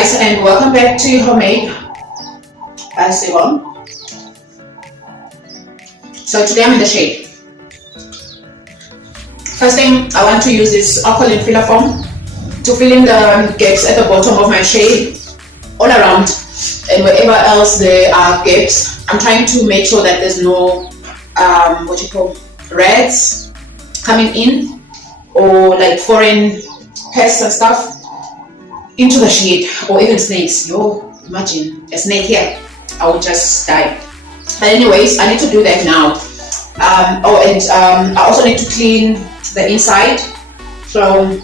guys, and welcome back to Homemade by Sibo. So today I'm in the shade. First thing, I want to use this alkaline filler foam to fill in the gaps at the bottom of my shade, all around, and wherever else there are gaps. I'm trying to make sure that there's no rats coming in, or like foreign pests and stuff into the shade, or even snakes. Yo, imagine a snake here, I would just die. But anyways, I need to do that now. I also need to clean the inside. So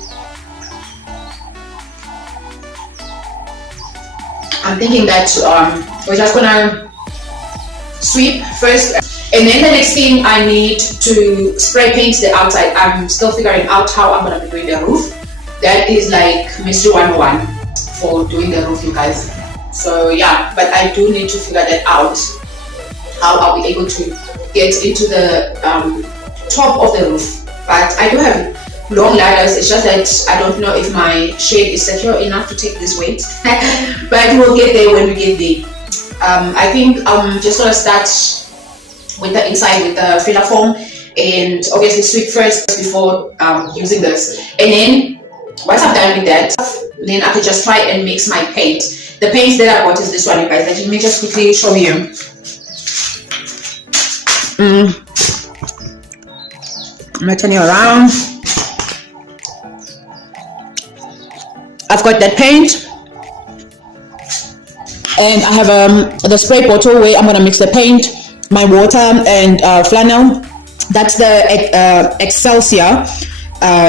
I'm thinking that we're just gonna sweep first, and then the next thing I need to spray paint the outside. I'm still figuring out how I'm gonna be doing the roof. That is like mystery 101 for doing the roof, you guys. So yeah, but I do need to figure that out. How are we able to get into the top of the roof? But I do have long ladders. It's just that I don't know if my shade is secure enough to take this weight. But we'll get there when we get there. I think I'm just gonna start with the inside with the filler foam, and obviously sweep first before using this. And then once I'm done with that, then I can just try and mix my paint. The paint that I bought is this one, you guys. Let me just quickly show you. I'm gonna turn you around. I've got that paint, and I have the spray bottle where I'm gonna mix the paint, my water, and flannel. That's the Excelsior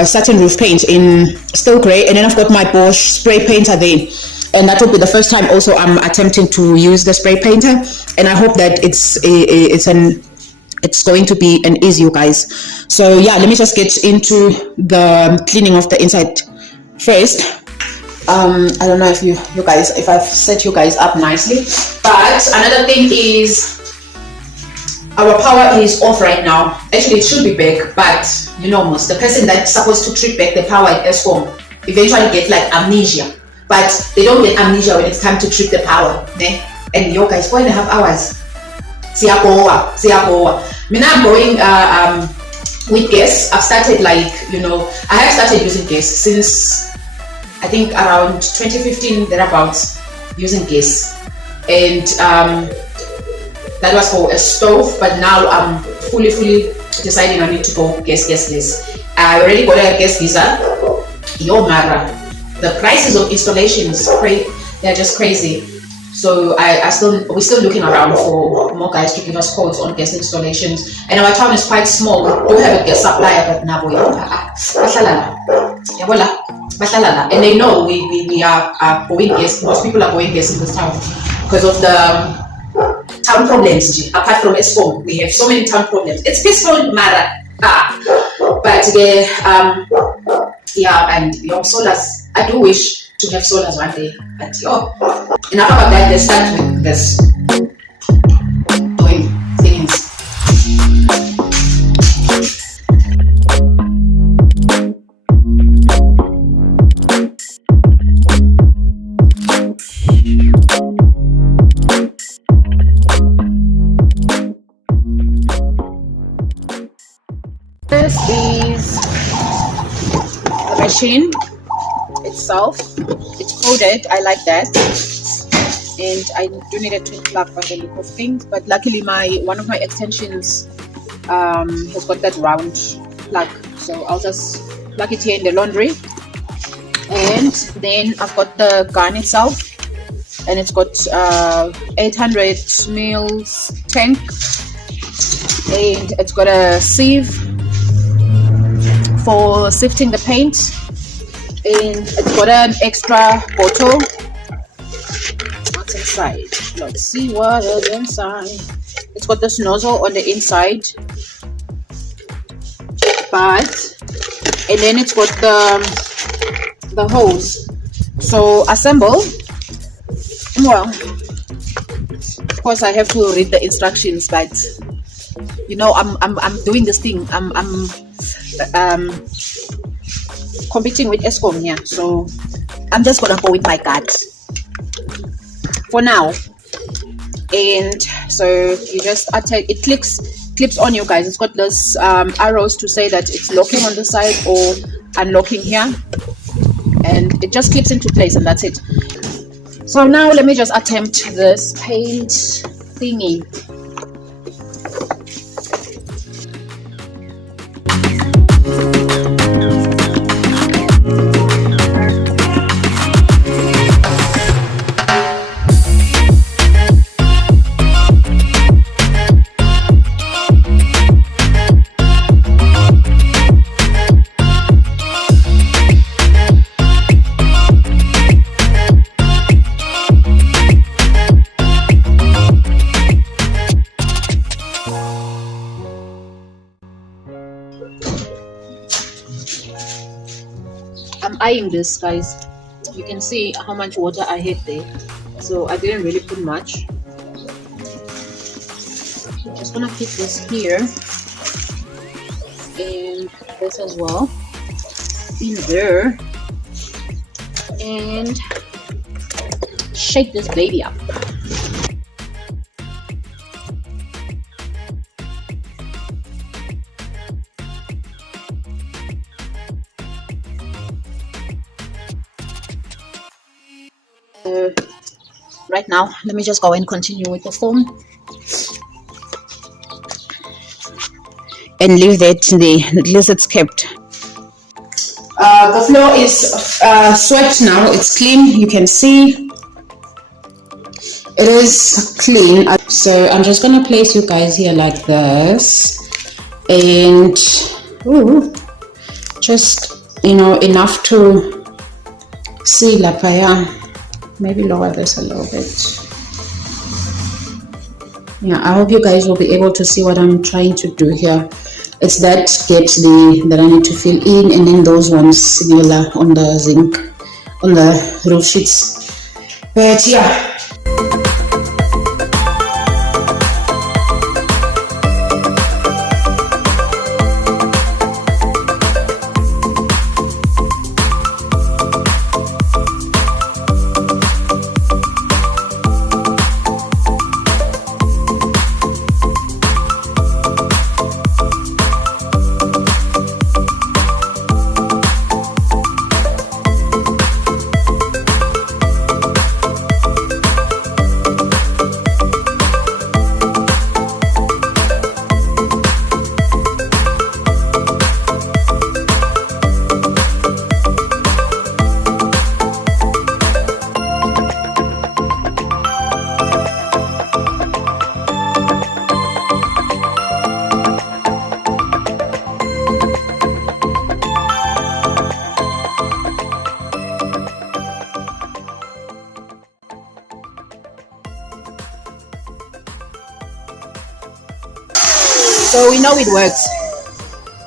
satin roof paint in steel grey, and then I've got my Bosch spray painter there, and that will be the first time also I'm attempting to use the spray painter, and I hope that it's going to be an easy, you guys. So yeah, let me just get into the cleaning of the inside first. I don't know if if I've set you guys up nicely, but another thing is our power is off right now. Actually, it should be back, but you know, the person that's supposed to trip back the power at ESCOM eventually get like amnesia, but they don't get amnesia when it's time to trip the power. And you guys, 4.5 hours. Siabo. Mina, I'm going with gas. I've started I have started using gas since I think around 2015 thereabouts, using gas, and that was for a stove. But now I'm fully deciding I need to go gasless. I already got a gas geyser. Yo Mara, the prices of installations, they're just crazy. So we're still looking around for more guys to give us quotes on gas installations. And our town is quite small. We do have a gas supplier, but now and they know we are going gas. Most people are going gas in this town because of the town problems. Apart from ESCOM, we have so many town problems. It's peaceful, Mara. But and solars. I do wish to have solars one day, but enough about that. Let's start with this doing things. This is the machine itself. It's coded. I like that, and I do need a twin plug by the look of things, but luckily one of my extensions has got that round plug, so I'll just plug it here in the laundry. And then I've got the gun itself, and it's got 800 mils tank, and it's got a sieve for sifting the paint, and it's got an extra bottle. What's inside? Let's see what is inside. It's got this nozzle on the inside, and then it's got the hose. So assemble. Well, of course I have to read the instructions, but I'm doing this thing. I'm competing with ESCOM here, so I'm just gonna go with my gut. for now. And so you just attach it, clips on, you guys. It's got this arrows to say that it's locking on the side or unlocking here, and it just clips into place, and that's it. So now let me just attempt this paint thingy. I'm eyeing this, guys. You can see how much water I had there, so I didn't really put much. I'm just gonna keep this here and this as well in there, and shake this baby up. Right now, let me just go and continue with the foam and leave that there, at least it's kept. The floor is swept now, it's clean, you can see it is clean. So I'm just gonna place you guys here like this, and just, you know, enough to see lapaya. Maybe lower this a little bit. Yeah, I hope you guys will be able to see what I'm trying to do here. It's that gaps that I need to fill in, and then those ones similar on the zinc, on the roof sheets. But yeah. So we know it works.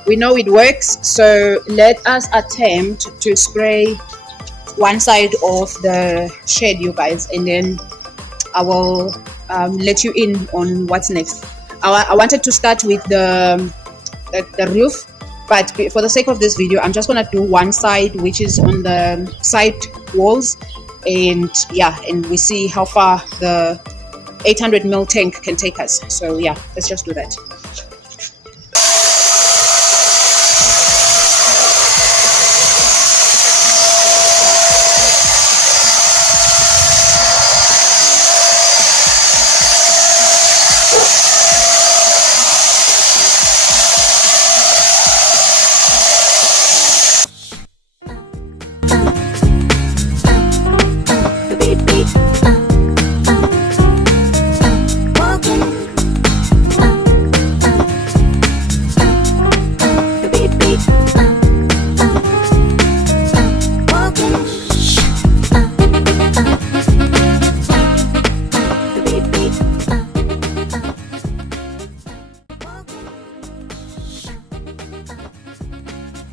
We know it works. So let us attempt to spray one side of the shed, you guys, and then I will let you in on what's next. I wanted to start with the roof, but for the sake of this video, I'm just gonna do one side, which is on the side walls, and yeah, and we see how far the 800 ml tank can take us. So yeah, let's just do that.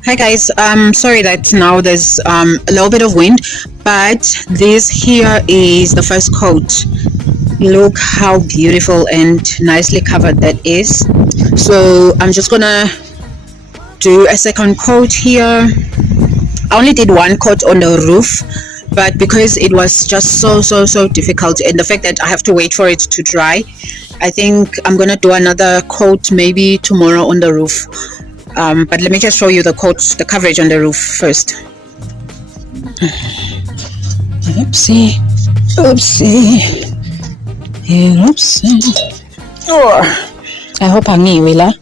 Hi guys, sorry that now there's a little bit of wind, but this here is the first coat. Look how beautiful and nicely covered that is. So I'm just gonna do a second coat here. I only did one coat on the roof, but because it was just so difficult, and the fact that I have to wait for it to dry, I think I'm gonna do another coat maybe tomorrow on the roof. But let me just show you the coverage on the roof first. Oopsie. Oh, I hope I will.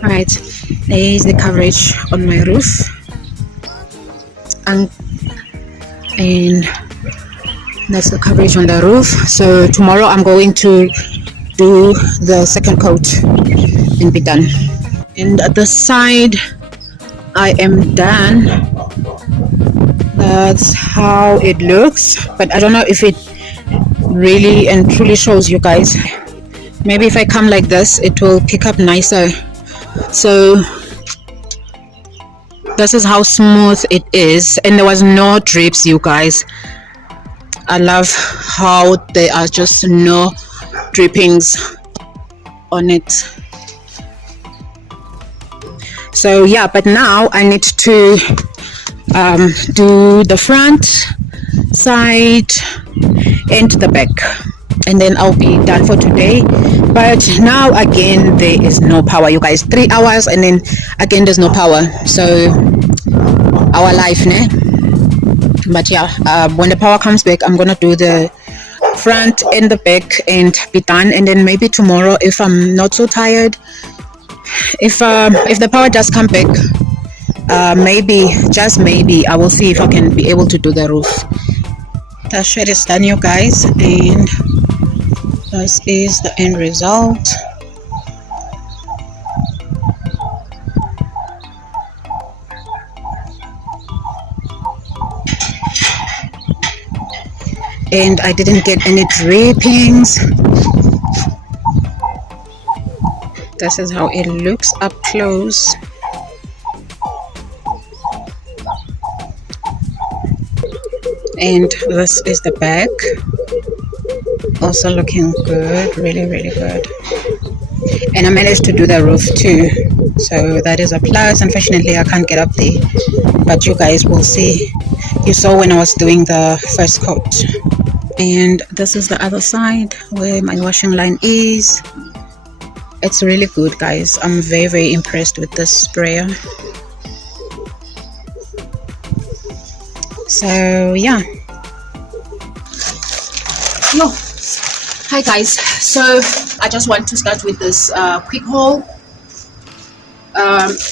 Alright, there is the coverage on my roof, and that's the coverage on the roof. So tomorrow I'm going to do the second coat and be done. And at the side I am done. That's how it looks, but I don't know if it really and truly shows you guys. Maybe if I come like this it will pick up nicer. So this is how smooth it is, and there was no drips, you guys. I love how there are just no drippings on it. So yeah, but now I need to do the front, side and the back, and then I'll be done for today. But now again there is no power, you guys. 3 hours and then again there's no power. So our life, ne? But yeah, when the power comes back I'm gonna do the front and the back and be done. And then maybe tomorrow, if I'm not so tired, if the power does come back, maybe, just maybe, I will see if I can be able to do the roof. That shit is done, you guys, and this is the end result. And I didn't get any drippings. This is how it looks up close. And this is the back, also looking good, really good. And I managed to do the roof too, so that is a plus. Unfortunately I can't get up there, but you guys will see. You saw when I was doing the first coat. And this is the other side where my washing line is. It's really good, guys. I'm very impressed with this sprayer. So yeah. Yo, hi guys. So I just want to start with this quick haul.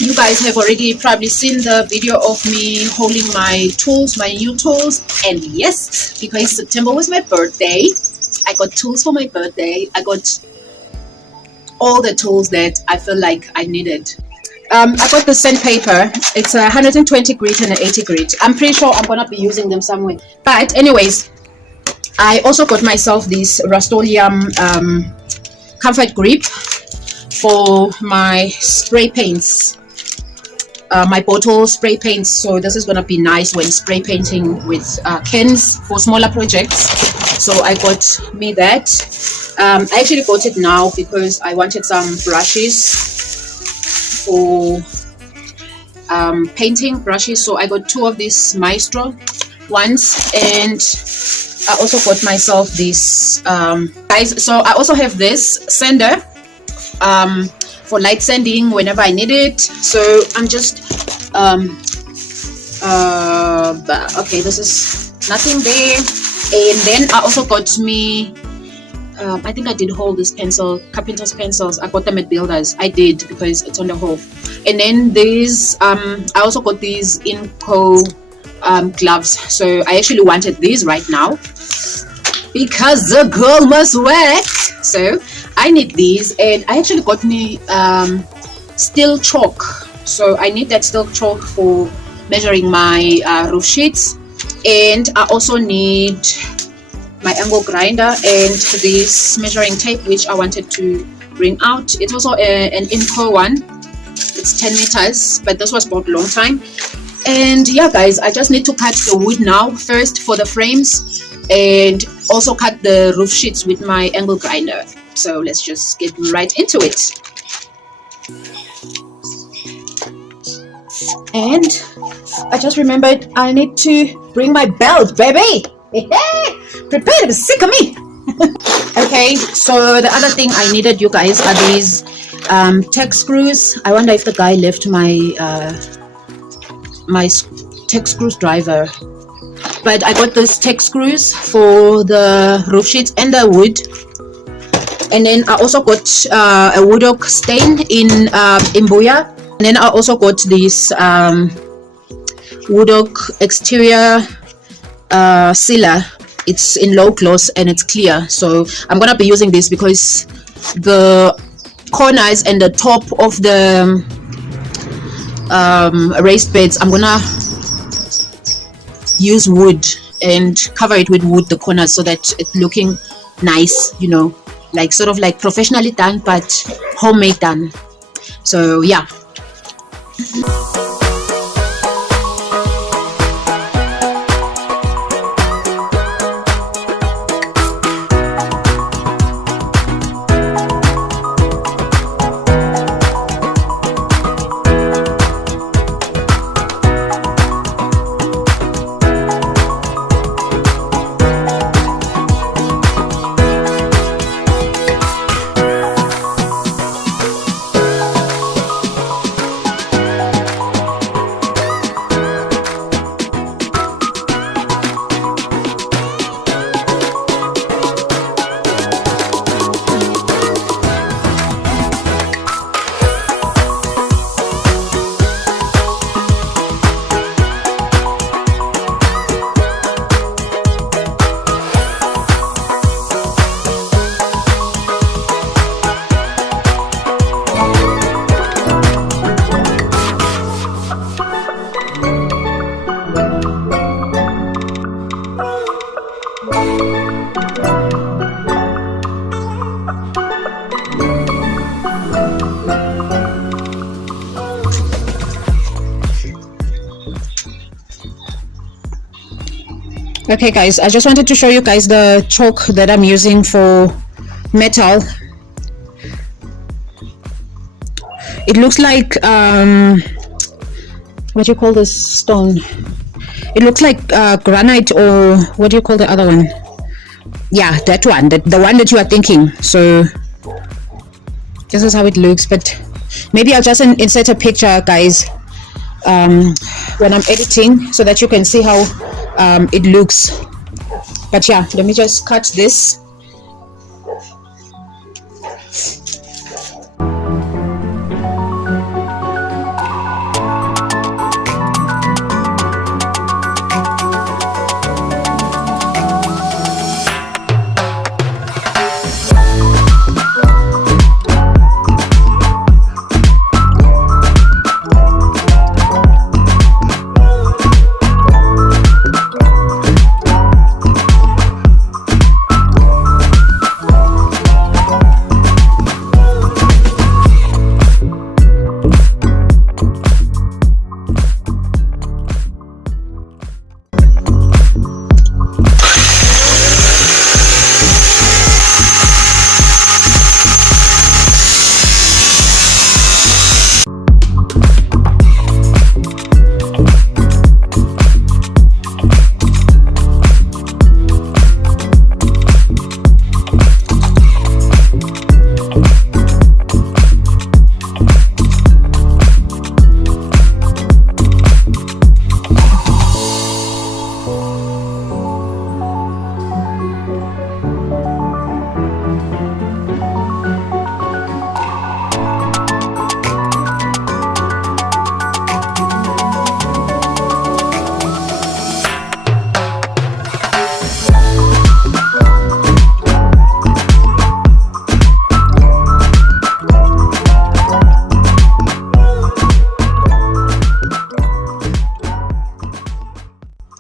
You guys have already probably seen the video of me hauling my tools, my new tools. And yes, because September was my birthday, I got tools for my birthday. I got all the tools that I feel like I needed. I got the sandpaper. It's a 120 grit and an 80 grit. I'm pretty sure I'm gonna be using them somewhere. But anyways, I also got myself this Rust-Oleum comfort grip for my spray paints, my bottle spray paints. So this is gonna be nice when spray painting with cans for smaller projects. So I got me that. I actually got it now because I wanted some brushes for painting brushes. So I got 2 of these Maestro ones, and I also got myself this guys. So I also have this sander for light sanding whenever I need it. So I'm just okay, this is nothing there. And then I also got me I think I did hold this pencil, carpenter's pencils. I got them at Builders. I did because it's on the whole. And then these I also got these ENQUIRIES gloves. So I actually wanted these right now because the girl must work. So I need these, and I actually got me steel chalk. So I need that steel chalk for measuring my roof sheets. And I also need my angle grinder and this measuring tape, which I wanted to bring out. It's also an ENQUIRIES one. It's 10 meters, but this was bought a long time. And yeah guys, I just need to cut the wood now first for the frames, and also cut the roof sheets with my angle grinder. So let's just get right into it. And I just remembered I need to bring my belt, baby. Prepare to be sick of me. Okay, so the other thing I needed, you guys, are these tech screws. I wonder if the guy left my my tech screws driver. But I got those tech screws for the roof sheets and the wood. And then I also got a wood oak stain in Mbuya. And then I also got this wood oak exterior sealer. It's in low gloss and it's clear. So I'm gonna be using this because the corners and the top of the raised beds, I'm gonna use wood and cover it with wood, the corners, so that it's looking nice, you know, like sort of like professionally done but homemade done. So yeah. Okay guys, I just wanted to show you guys the chalk that I'm using for metal. It looks like what do you call this stone? It looks like granite, or what do you call the other one? Yeah, that one, the one that you are thinking. So this is how it looks, but maybe I'll just insert a picture, guys, when I'm editing, so that you can see how it looks. But yeah, let me just cut this.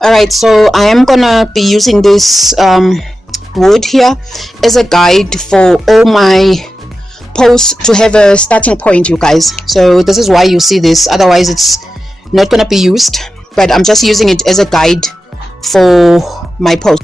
Alright, so I am gonna be using this wood here as a guide for all my posts to have a starting point, you guys. So this is why you see this, otherwise it's not gonna be used, but I'm just using it as a guide for my post.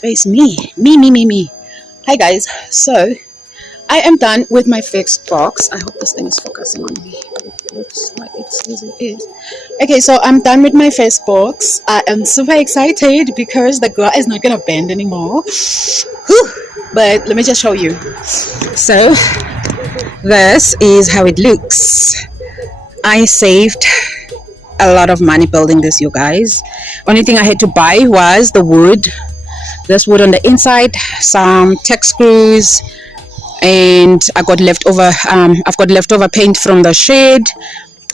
this face. Me. Hi guys. So I am done with my fixed box. I hope this thing is focusing on me. It looks like it says it is. Okay, so I'm done with my first box. I am super excited because the glue is not gonna bend anymore. Whew. But let me just show you. So this is how it looks. I saved a lot of money building this, you guys. Only thing I had to buy was the wood. This wood on the inside, some tack screws, and I got leftover. I've got leftover paint from the shed,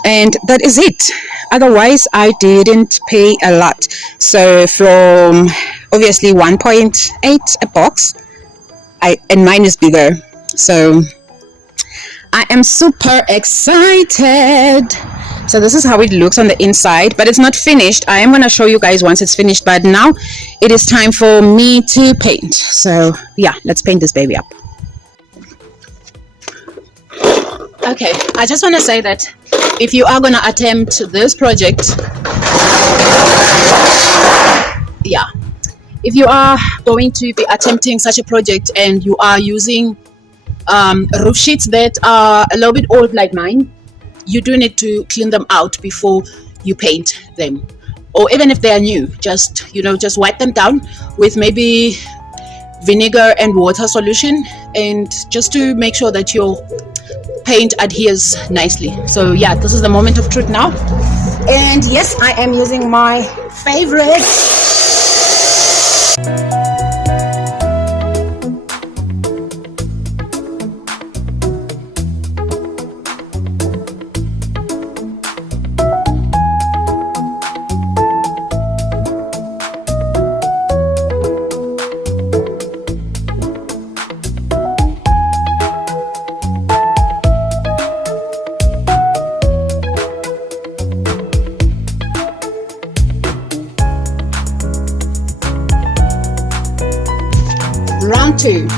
and that is it. Otherwise, I didn't pay a lot. So from obviously 1.8 a box, and mine is bigger. So I am super excited. So this is how it looks on the inside, but it's not finished. I am going to show you guys once it's finished, but now it is time for me to paint. So yeah, let's paint this baby up. Okay, I just want to say that if you are going to attempt this project, yeah, if you are going to be attempting such a project and you are using roof sheets that are a little bit old like mine, you do need to clean them out before you paint them. Or even if they are new, just wipe them down with maybe vinegar and water solution, and just to make sure that your paint adheres nicely. So yeah, this is the moment of truth now. And yes, I am using my favorite round 2.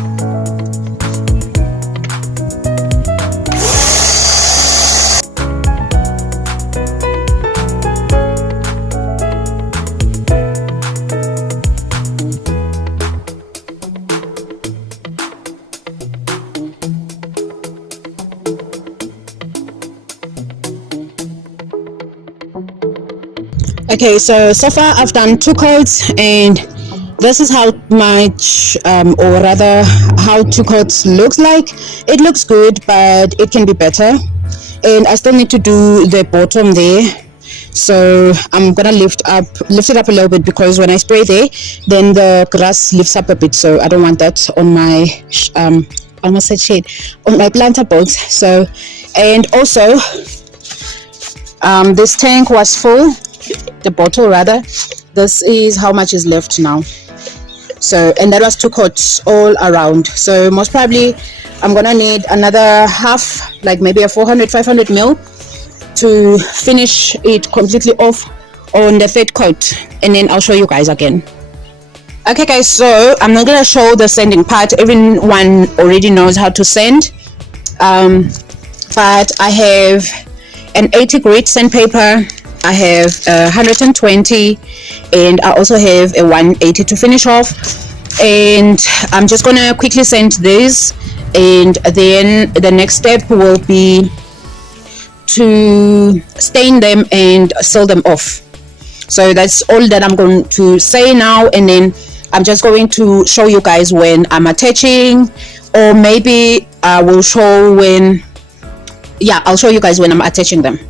Okay, so far I've done 2 coats, and this is how much or rather how 2 coats looks like. It looks good, but it can be better, and I still need to do the bottom there. So I'm gonna lift it up a little bit, because when I spray there, then the grass lifts up a bit, so I don't want that on my almost said shade, on my planter box. So, and also this tank was full, the bottle rather. This is how much is left now. So, and that was 2 coats all around. So most probably I'm gonna need another half, like maybe a 400-500 mil to finish it completely off on the 3rd coat, and then I'll show you guys again. Okay guys, so I'm not gonna show the sanding part. Everyone already knows how to sand, but I have an 80 grit sandpaper, I have 120, and I also have a 180 to finish off. And I'm just gonna quickly sand this, and then the next step will be to stain them and seal them off. So that's all that I'm going to say now, and then I'm just going to show you guys when I'm attaching, or maybe I will show when, yeah, I'll show you guys when I'm attaching them.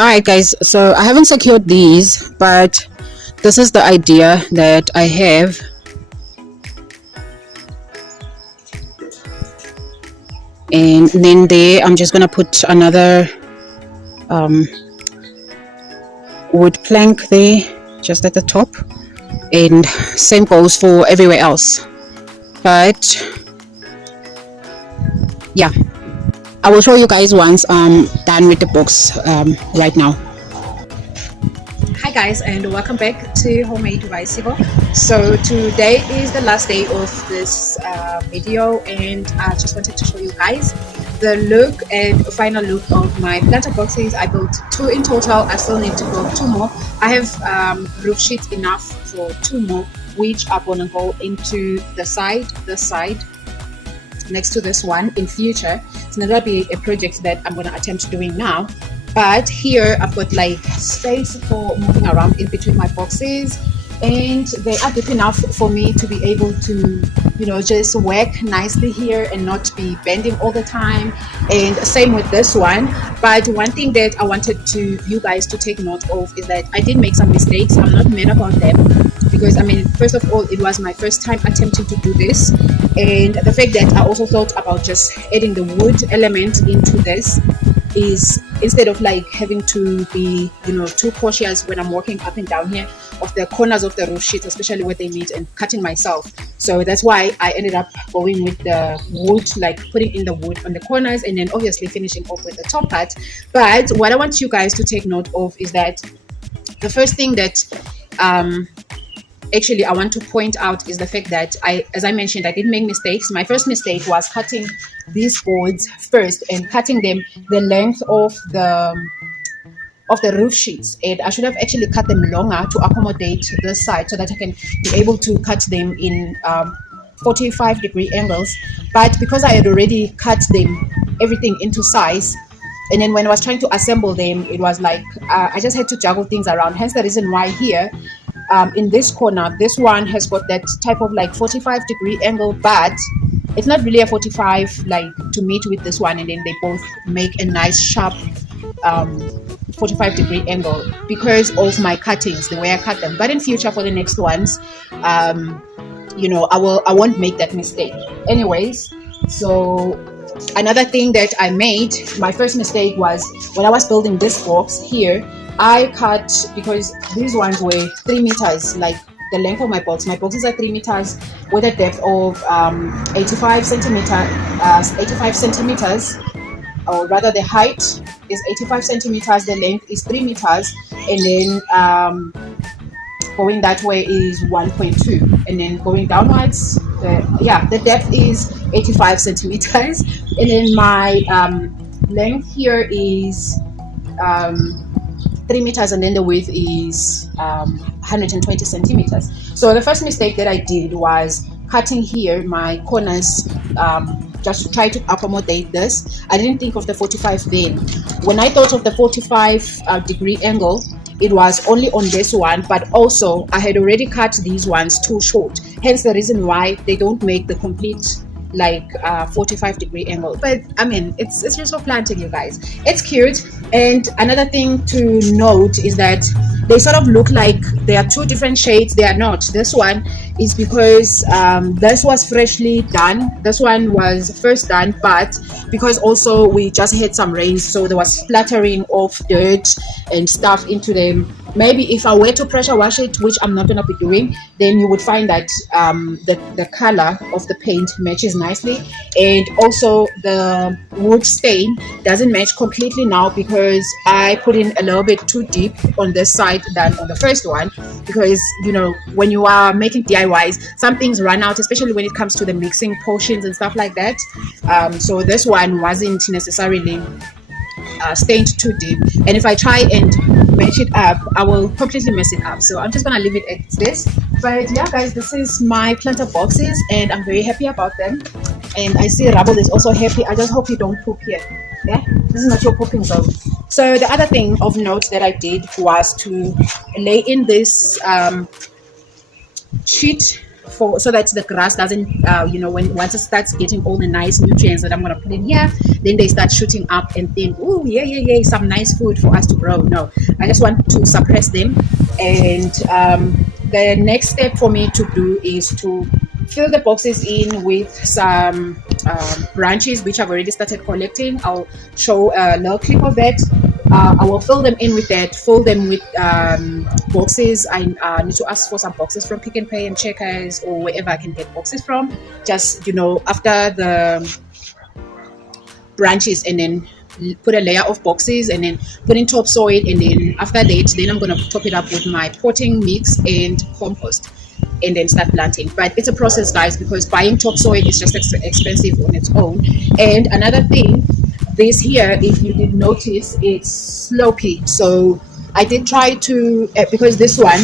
Alright guys, so I haven't secured these, but this is the idea that I have. And then there I'm just gonna put another wood plank there, just at the top, and same goes for everywhere else. But yeah, I will show you guys once I'm done with the box right now. Hi guys, and welcome back to Homemade by Sibo. So today is the last day of this video, and I just wanted to show you guys the look and final look of my planter boxes. I built 2 in total. I still need to build 2 more. I have roof sheets enough for 2 more, which are gonna go into this side next to this one in future. So that'll be a project that I'm gonna attempt doing now. But here I've got like space for moving around in between my boxes, and they are deep enough for me to be able to, you know, just work nicely here and not be bending all the time. And same with this one. But one thing that I wanted you guys to take note of is that I did make some mistakes. I'm not mad about them, because I mean, first of all, it was my first time attempting to do this, and the fact that I also thought about just adding the wood element into this is, instead of like having to be, you know, too cautious when I'm walking up and down here of the corners of the roof sheet, especially where they meet, and cutting myself. So that's why I ended up going with the wood, like putting in the wood on the corners, and then obviously finishing off with the top part. But what I want you guys to take note of is that the first thing that actually I want to point out is the fact that as I mentioned, I did make mistakes. My first mistake was cutting these boards first and cutting them the length of the roof sheets, and I should have actually cut them longer to accommodate this side, so that I can be able to cut them in 45-degree angles. But because I had already cut them everything into size, and then when I was trying to assemble them, it was like I just had to juggle things around. Hence the reason why here in this corner, this one has got that type of like 45-degree angle, but it's not really a 45 like to meet with this one, and then they both make a nice sharp 45-degree angle because of my cuttings, the way I cut them. But in future, for the next ones, you know, I won't make that mistake anyways. So another thing that I made, my first mistake was when I was building this box here, I cut, because these ones were 3 meters, like the length of my box. My boxes are 3 meters with a depth of 85 centimeters, or rather the height is 85 centimeters, the length is 3 meters, and then going that way is 1.2, and then going downwards, the depth is 85 centimeters, and then my length here is 3 meters, and then the width is 120 centimeters. So the first mistake that I did was cutting here my corners just to try to accommodate this. I didn't think of the 45 then. When I thought of the 45-degree angle, it was only on this one, but also I had already cut these ones too short. Hence the reason why they don't make the complete like 45-degree angle. But I mean, it's just for planting, you guys. It's cute. And another thing to note is that they sort of look like they are 2 different shades. They are not. This one is because this was freshly done. This one was first done, but because also we just had some rain, so there was splattering of dirt and stuff into them. Maybe if I were to pressure wash it, which I'm not going to be doing, then you would find that the color of the paint matches nicely, and also the wood stain doesn't match completely now, because I put in a little bit too deep on this side than on the first one. Because, you know, when you are making DIYs, some things run out, especially when it comes to the mixing potions and stuff like that. So this one wasn't necessarily stained too deep, and if I try and match it up, I will completely mess it up. So I'm just gonna leave it at this. But yeah guys, this is my planter boxes, and I'm very happy about them. And I see Rubble is also happy. I just hope you don't poop here. Yeah, this is not your pooping zone. So the other thing of note that I did was to lay in this sheet for so that the grass doesn't you know, when once it starts getting all the nice nutrients that I'm going to put in here, then they start shooting up and think, oh yeah, some nice food for us to grow. No, I just want to suppress them. And the next step for me to do is to fill the boxes in with some branches which I've already started collecting. I'll show a little clip of that. I will fill them in with that, fill them with boxes. I need to ask for some boxes from Pick and Pay and Checkers or wherever I can get boxes from. Just, you know, after the branches, and then put a layer of boxes and then put in topsoil, and then after that, then I'm going to top it up with my potting mix and compost, and then start planting. But it's a process, guys, because buying topsoil is just expensive on its own. And another thing, this here, if you did notice, it's slopey. So I did try to, because this one,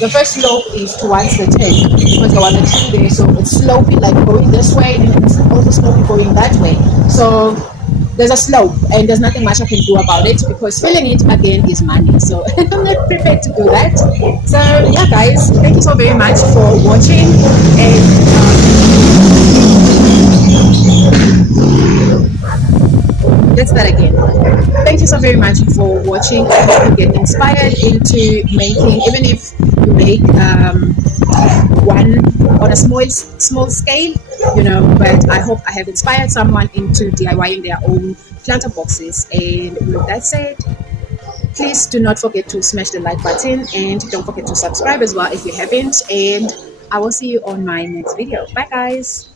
the first slope is towards the tank, because there was a tree there, so it's slopey, like going this way, and it's also slopey going that way. So there's a slope, and there's nothing much I can do about it, because filling it again is money. So I'm not prepared to do that. So yeah, guys, thank you so very much for watching. And let's start again. Thank you so very much for watching. I hope you get inspired into making, even if you make one on a small scale, you know, but I hope I have inspired someone into DIYing their own planter boxes. And with that said, please do not forget to smash the like button, and don't forget to subscribe as well if you haven't, and I will see you on my next video. Bye guys.